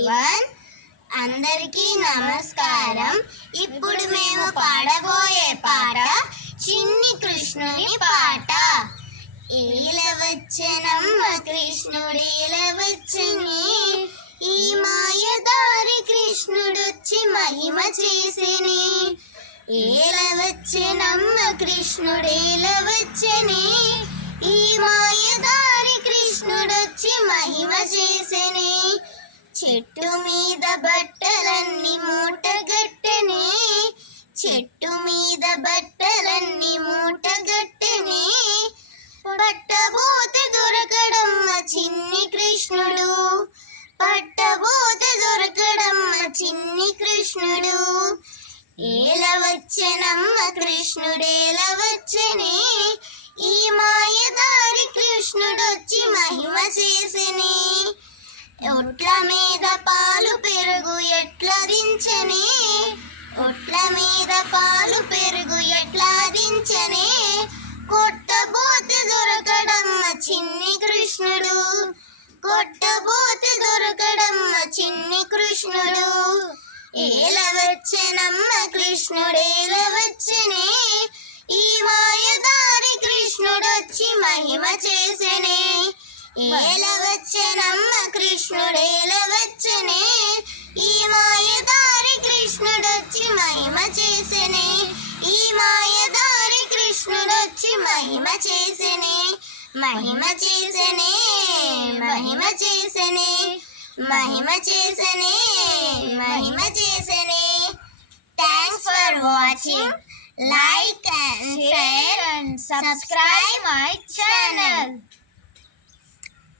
Everyone, అందరికీ నమస్కారం. ఇప్పుడు మేము పాడబోయే పాట చిన్ని కృష్ణుని పాట. ఏలవచ్చనమ్మ కృష్ణుడేలవచ్చని, ఈ మాయదారి కృష్ణుడొచ్చి మహిమ చేసిని. ఏలవచ్చనమ్మ కృష్ణుడేలవచ్చని, ఈ మాయదారి కృష్ణుడొచ్చి మహిమ చేసిని. చెట్టు మీద బట్టలన్నీ మూటగట్టెనే, చెట్టు మీద బట్టలన్నీ మూటగట్టెనే. పట్టబోతే దొరకడమ్మ చిన్ని కృష్ణుడు, పట్టబోతే దొరకడమ్మ చిన్ని కృష్ణుడు. ఏలవచ్చనమ్మ కృష్ణుడేలవచ్చనే, ఈ మాయదారి కృష్ణుడొచ్చి మహిమ చేసిని. ఒట్ల మీద పాలు పెరుగు ఎట్లా దించనే, ఒట్ల మీద పాలు పెరుగు ఎట్లా దించనే. కొట్టబోతే దొరకడమ్మ చిన్ని కృష్ణుడు, కొట్టబోతే దొరకడమ్మ చిన్ని కృష్ణుడు. ఏలవచ్చనమ్మ కృష్ణుడేలవచ్చనే, ఈ మాయదారి కృష్ణుడొచ్చి మహిమ చేసినే. ఏలవచ్చనమ్మ కృష్ణుడేలవచ్చనే, ఈ మాయదారి కృష్ణుడొచ్చి మహిమ చేసినే. ఈ మాయదారి కృష్ణుడొచ్చి మహిమ చేసినే, మహిమ చేసినే, మహిమ చేసినే, మహిమ చేసినే, మహిమ చేసినే. Thanks for watching. Like and share and subscribe my channel.